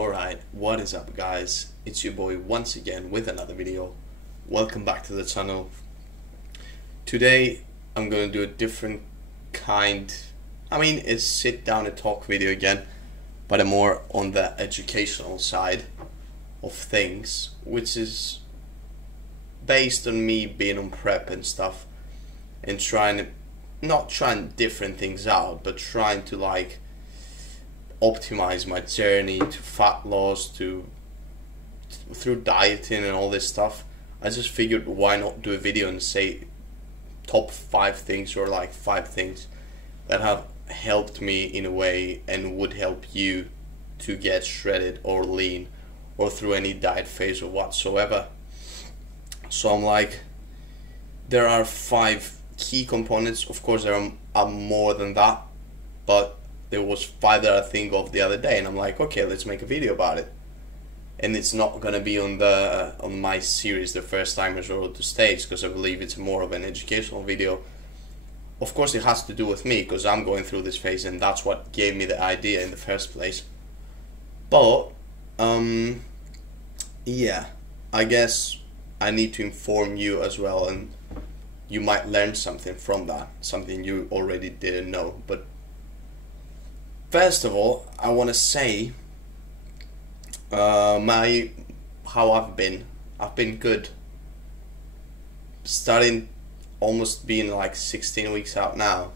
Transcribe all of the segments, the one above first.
Alright, what is up guys? It's your boy once again with another video. Welcome back to the channel. Today I'm going to do a different kind, it's sit down and talk video again, but a more on the educational side of things, which is based on me being on prep and stuff and not trying different things out, but trying to optimize my journey to fat loss, through dieting and all this stuff. I just figured why not do a video and say top 5 things or 5 things that have helped me in a way and would help you to get shredded or lean or through any diet phase or whatsoever. So I'm there are 5 key components. Of course there are more than that, but there was 5 that I think of the other day, and I'm okay, let's make a video about it. And it's not gonna be on my series, the First Timers Road to Stage, because I believe it's more of an educational video. Of course it has to do with me, because I'm going through this phase, and that's what gave me the idea in the first place. But yeah, I guess I need to inform you as well, and you might learn something from that, something you already didn't know. But first of all, I want to say how I've been. I've been good. Starting almost being 16 weeks out now.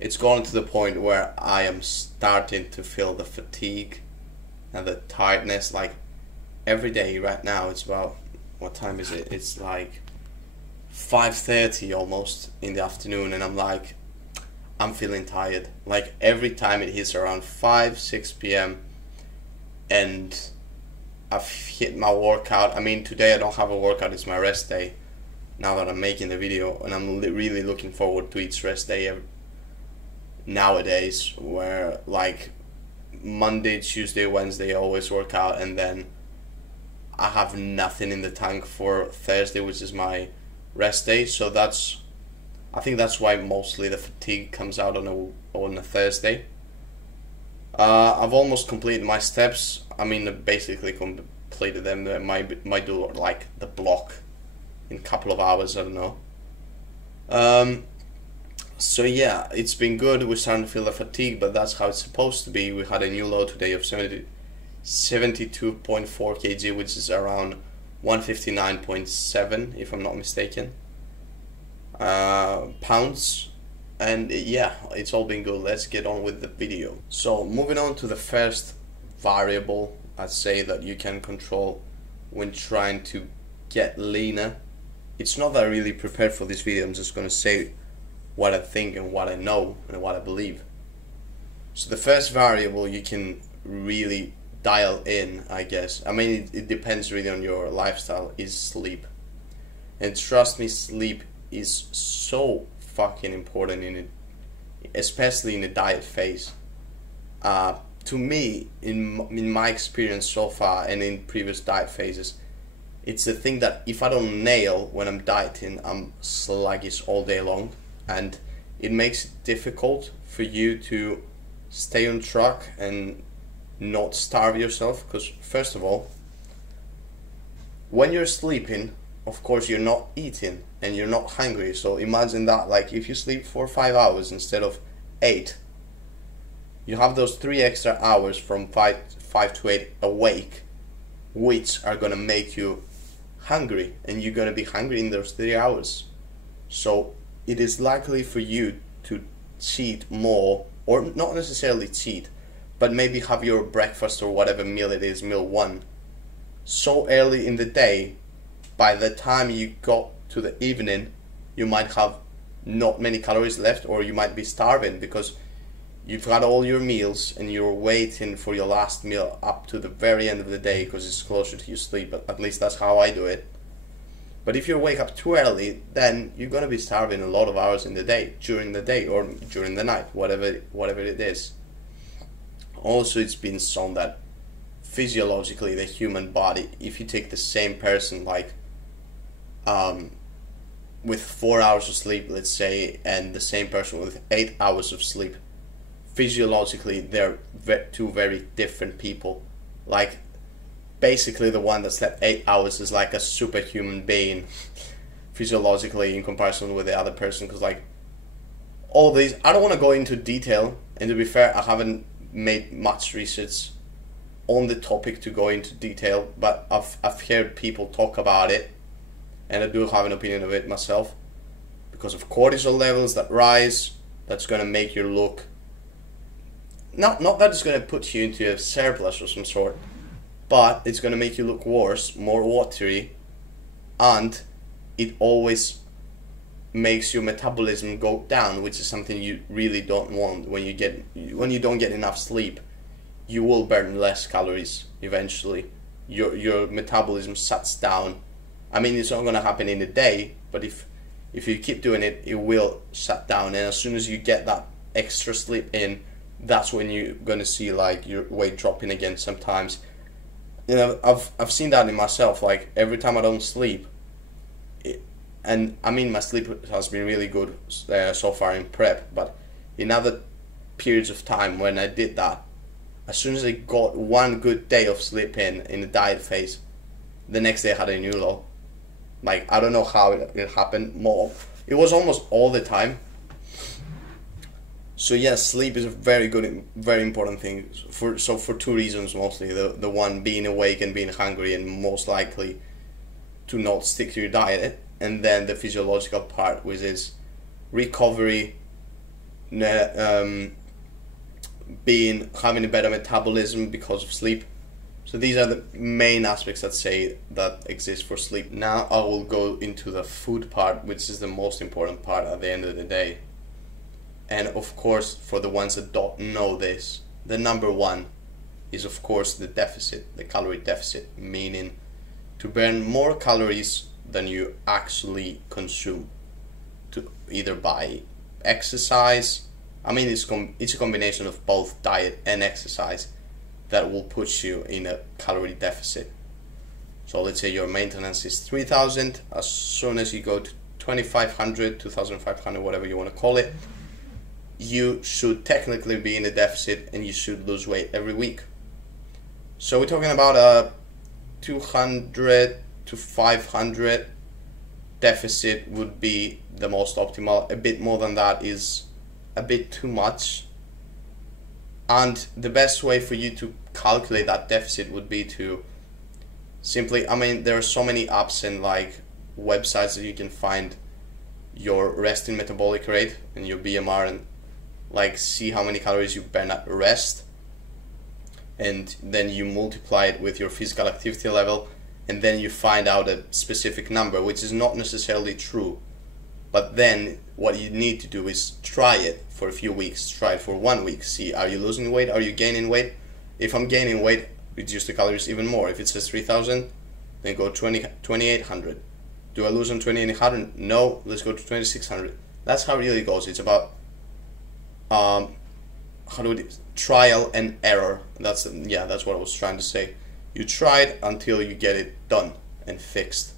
It's gone to the point where I am starting to feel the fatigue and the tiredness. Every day right now, it's about, what time is it? It's 5:30 almost in the afternoon, and I'm feeling tired. Every time it hits around 5-6 p.m. and I've hit my workout. Today I don't have a workout, it's my rest day now that I'm making the video, and I'm really looking forward to each rest day nowadays, where Monday, Tuesday, Wednesday I always work out, and then I have nothing in the tank for Thursday, which is my rest day. So I think that's why mostly the fatigue comes out on a Thursday. I've almost completed my steps. Basically completed them. I might do the block in a couple of hours, I don't know. So yeah, it's been good. We're starting to feel the fatigue, but that's how it's supposed to be. We had a new low today of 72.4 kg, which is around 159.7 if I'm not mistaken. Pounds, and yeah, it's all been good. Let's get on with the video. So moving on to the first variable I'd say that you can control when trying to get leaner. It's not that I really prepared for this video. I'm just going to say what I think and what I know and what I believe. So the first variable you can really dial in, I guess, it depends really on your lifestyle, is sleep. And trust me, sleep is so fucking important in it, especially in the diet phase. To me, in my experience so far and in previous diet phases, it's the thing that if I don't nail when I'm dieting, I'm sluggish all day long, and it makes it difficult for you to stay on track and not starve yourself. Because first of all, when you're sleeping, of course you're not eating and you're not hungry. So imagine that, if you sleep 4 or 5 hours instead of 8, you have those 3 extra hours from 5 to 8 awake, which are gonna make you hungry, and you're gonna be hungry in those 3 hours. So it is likely for you to cheat more, or not necessarily cheat, but maybe have your breakfast or whatever meal it is, meal 1, so early in the day. By the time you got to the evening, you might have not many calories left, or you might be starving because you've had all your meals and you're waiting for your last meal up to the very end of the day because it's closer to your sleep. But at least that's how I do it. But if you wake up too early, then you're gonna be starving a lot of hours in the day, during the day or during the night, whatever it is. Also, it's been shown that physiologically the human body, if you take the same person with 4 hours of sleep, let's say, and the same person with 8 hours of sleep, physiologically they're two very different people. like basically the one that slept 8 hours is like a superhuman being physiologically in comparison with the other person, because like all these, I don't want to go into detail, and to be fair, I haven't made much research on the topic to go into detail, but I've heard people talk about it, and I do have an opinion of it myself, because of cortisol levels that rise. That's going to make you look, not that it's going to put you into a surplus of some sort, but it's going to make you look worse, more watery, and it always makes your metabolism go down, which is something you really don't want. When you don't get enough sleep, you will burn less calories eventually. Your metabolism shuts down. I mean, it's not going to happen in a day, but if you keep doing it, it will shut down. And as soon as you get that extra sleep in, that's when you're going to see like your weight dropping again sometimes. You know, I've seen that in myself. Like every time I don't sleep, and I mean my sleep has been really good so far in prep, but in other periods of time when I did that, as soon as I got one good day of sleep in the diet phase, the next day I had a new low. Like, I don't know how it happened more. It was almost all the time. So yeah, sleep is a very good, very important thing for two reasons mostly. The one being awake and being hungry and most likely to not stick to your diet, and then the physiological part, which is recovery, having a better metabolism because of sleep. So these are the main aspects that exist for sleep. Now I will go into the food part, which is the most important part at the end of the day. And of course, for the ones that don't know this, the number one is of course the deficit, the calorie deficit, meaning to burn more calories than you actually consume, to either by exercise. I mean, it's a combination of both diet and exercise that will put you in a calorie deficit. So let's say your maintenance is 3,000. As soon as you go to 2,500, 2,500, whatever you want to call it, you should technically be in a deficit and you should lose weight every week. So we're talking about a 200 to 500 deficit would be the most optimal. A bit more than that is a bit too much. And the best way for you to calculate that deficit would be to simply, I mean, there are so many apps and like websites that you can find your resting metabolic rate and your BMR and like see how many calories you burn at rest, and then you multiply it with your physical activity level, and then you find out a specific number, which is not necessarily true. But then what you need to do is try it for a few weeks. Try it for 1 week. See, are you losing weight? Are you gaining weight? If I'm gaining weight, reduce the calories even more. If it says 3,000, then go 2,800. Do I lose on 2,800? No, let's go to 2,600. That's how it really goes. It's about trial and error. That's what I was trying to say. You try it until you get it done and fixed.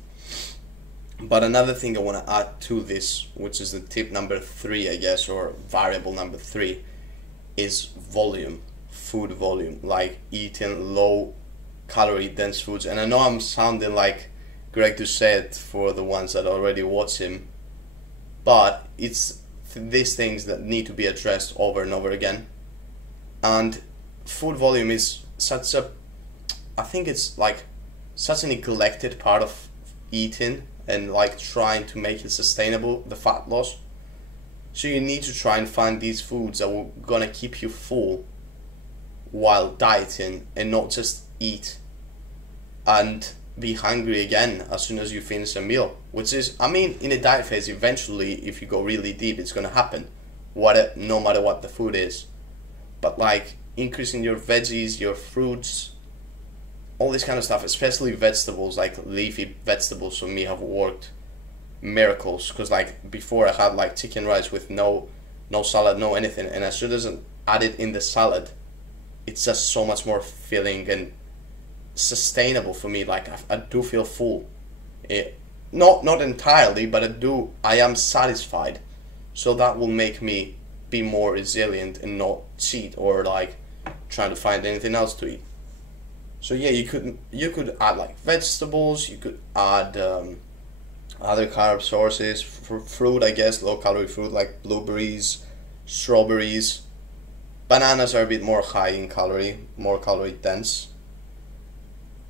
But another thing I want to add to this, which is the tip number 3, I guess, or variable number 3, is volume, food volume, like eating low calorie dense foods. And I know I'm sounding like Greg Doucette for the ones that already watch him, but it's these things that need to be addressed over and over again. And food volume is I think it's like such a neglected part of eating and like trying to make it sustainable, the fat loss. So you need to try and find these foods that are gonna keep you full while dieting, and not just eat and be hungry again as soon as you finish a meal, which is, I mean, in a diet phase, eventually, if you go really deep, it's gonna happen, no matter what the food is. But like increasing your veggies, your fruits, all this kind of stuff, especially vegetables, like leafy vegetables, for me have worked miracles. Because like before I had like chicken rice with no salad, no anything, and as soon as I add it in the salad, it's just so much more filling and sustainable for me. Like I do feel full, not entirely, but I am satisfied. So that will make me be more resilient and not cheat or like trying to find anything else to eat. So yeah, you could add like vegetables, you could add other carb sources for fruit, I guess, low calorie fruit like blueberries, strawberries. Bananas are a bit more high in calorie, more calorie dense.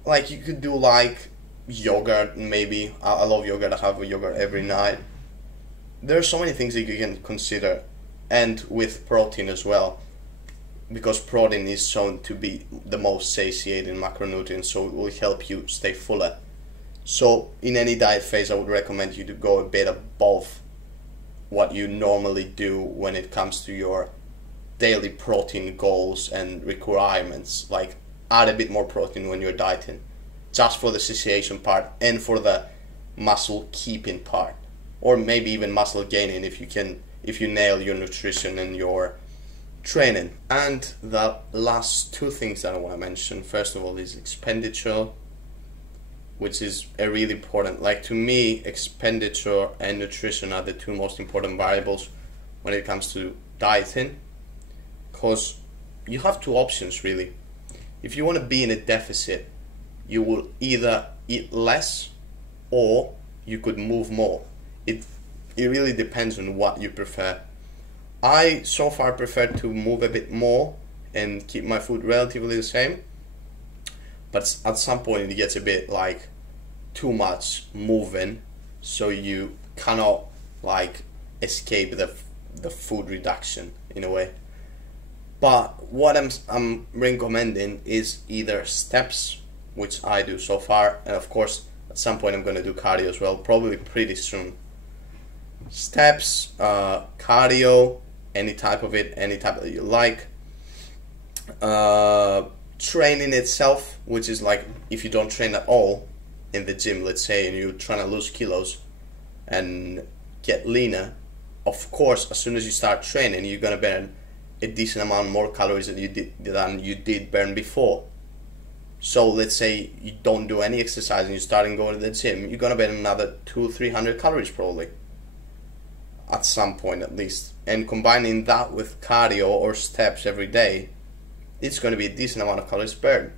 Like you could do like yogurt, maybe. I love yogurt. I have yogurt every night. There are so many things that you can consider, and with protein as well, because protein is shown to be the most satiating macronutrient, so it will help you stay fuller. So in any diet phase, I would recommend you to go a bit above what you normally do when it comes to your daily protein goals and requirements. Like add a bit more protein when you're dieting, just for the satiation part and for the muscle keeping part, or maybe even muscle gaining if you nail your nutrition and your training. And the last two things that I want to mention, first of all, is expenditure, which is a really important, like to me, expenditure and nutrition are the two most important variables when it comes to dieting, because you have two options really. If you want to be in a deficit, you will either eat less or you could move more. It really depends on what you prefer. I so far prefer to move a bit more and keep my food relatively the same, but at some point it gets a bit like too much moving, so you cannot like escape the food reduction in a way. But what I'm recommending is either steps, which I do so far, and of course at some point I'm going to do cardio as well, probably pretty soon. Steps, cardio, any type of it, any type that you like. Training itself, which is like if you don't train at all in the gym, let's say, and you're trying to lose kilos and get leaner, of course as soon as you start training you're going to burn a decent amount more calories than you did burn before. So let's say you don't do any exercise and you're starting going to the gym, you're going to burn another 200-300 calories probably, at some point at least. And combining that with cardio or steps every day, it's going to be a decent amount of calories burned.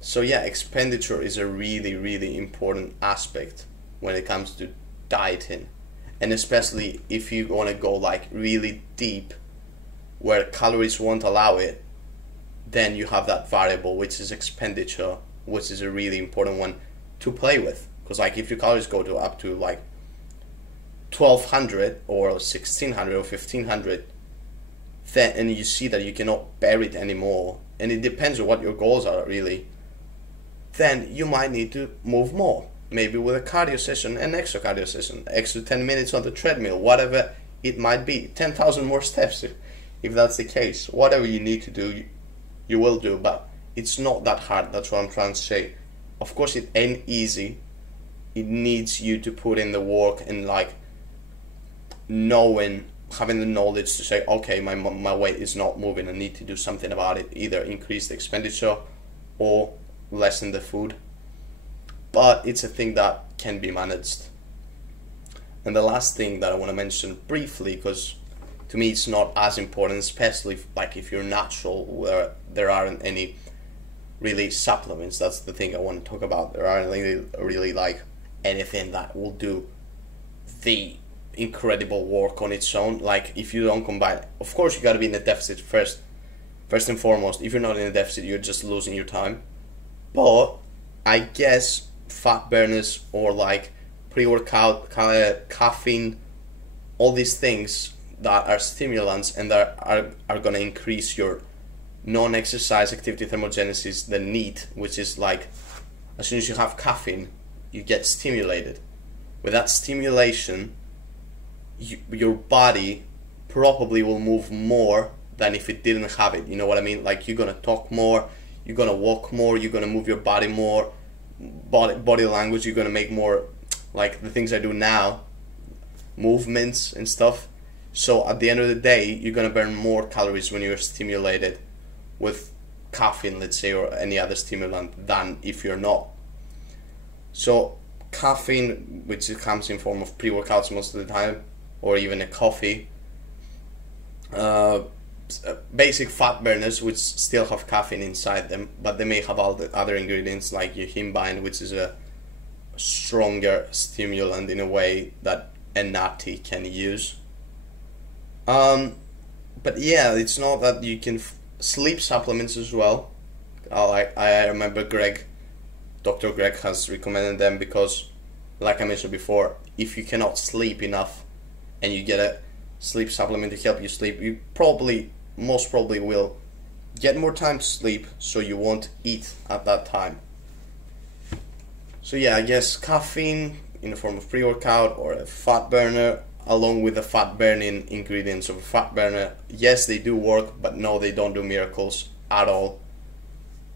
So yeah, expenditure is a really, really important aspect when it comes to dieting. And especially if you want to go like really deep where calories won't allow it, then you have that variable, which is expenditure, which is a really important one to play with. Because like if your calories go to up to like 1200 or 1600 or 1500, then, and you see that you cannot bear it anymore, and it depends on what your goals are really, then you might need to move more, maybe with a cardio session, an extra cardio session, extra 10 minutes on the treadmill, whatever it might be, 10,000 more steps if that's the case. Whatever you need to do, you will do, but it's not that hard. That's what I'm trying to say. Of course it ain't easy. It needs you to put in the work and like knowing, having the knowledge to say, okay, my weight is not moving, I need to do something about it, either increase the expenditure or lessen the food. But it's a thing that can be managed. And the last thing that I want to mention briefly, because to me it's not as important, especially like if you're natural, where there aren't any really supplements. That's the thing I want to talk about. There aren't really like anything that will do the incredible work on its own. Like if you don't combine, of course you got to be in a deficit first and foremost. If you're not in a deficit, you're just losing your time. But I guess fat burners or like pre-workout, caffeine, all these things that are stimulants and that are going to increase your non-exercise activity thermogenesis, the NEAT, which is like as soon as you have caffeine you get stimulated. With that stimulation, your body probably will move more than if it didn't have it. You know what I mean? Like you're gonna talk more, you're gonna walk more, you're gonna move your body more, body language, you're gonna make more like the things I do now, movements and stuff. So at the end of the day, you're gonna burn more calories when you're stimulated with caffeine, let's say, or any other stimulant than if you're not. So caffeine, which comes in form of pre-workouts most of the time, or even a coffee, basic fat burners which still have caffeine inside them, but they may have all the other ingredients like your himbine, which is a stronger stimulant in a way that a natty can use. But yeah, it's not that you can sleep supplements as well. I remember Dr. Greg has recommended them because, like I mentioned before, if you cannot sleep enough and you get a sleep supplement to help you sleep, you most probably will get more time to sleep, so you won't eat at that time. So yeah, I guess caffeine in the form of pre-workout or a fat burner, along with the fat burning ingredients of a fat burner, yes, they do work, but no, they don't do miracles at all.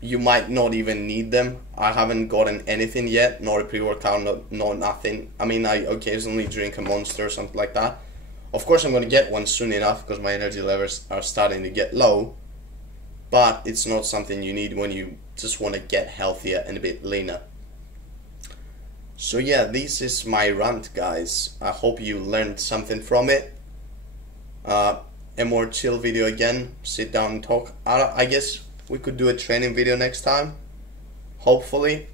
You might not even need them. I haven't gotten anything yet, nor a pre-workout, no nothing. I mean, I occasionally drink a Monster or something like that. Of course, I'm going to get one soon enough because my energy levels are starting to get low, but it's not something you need when you just want to get healthier and a bit leaner. So yeah, this is my rant, guys. I hope you learned something from it. A more chill video again, sit down and talk. I guess we could do a training video next time, hopefully.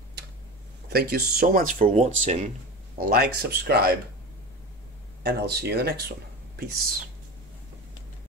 Thank you so much for watching. Like, subscribe, and I'll see you in the next one. Peace.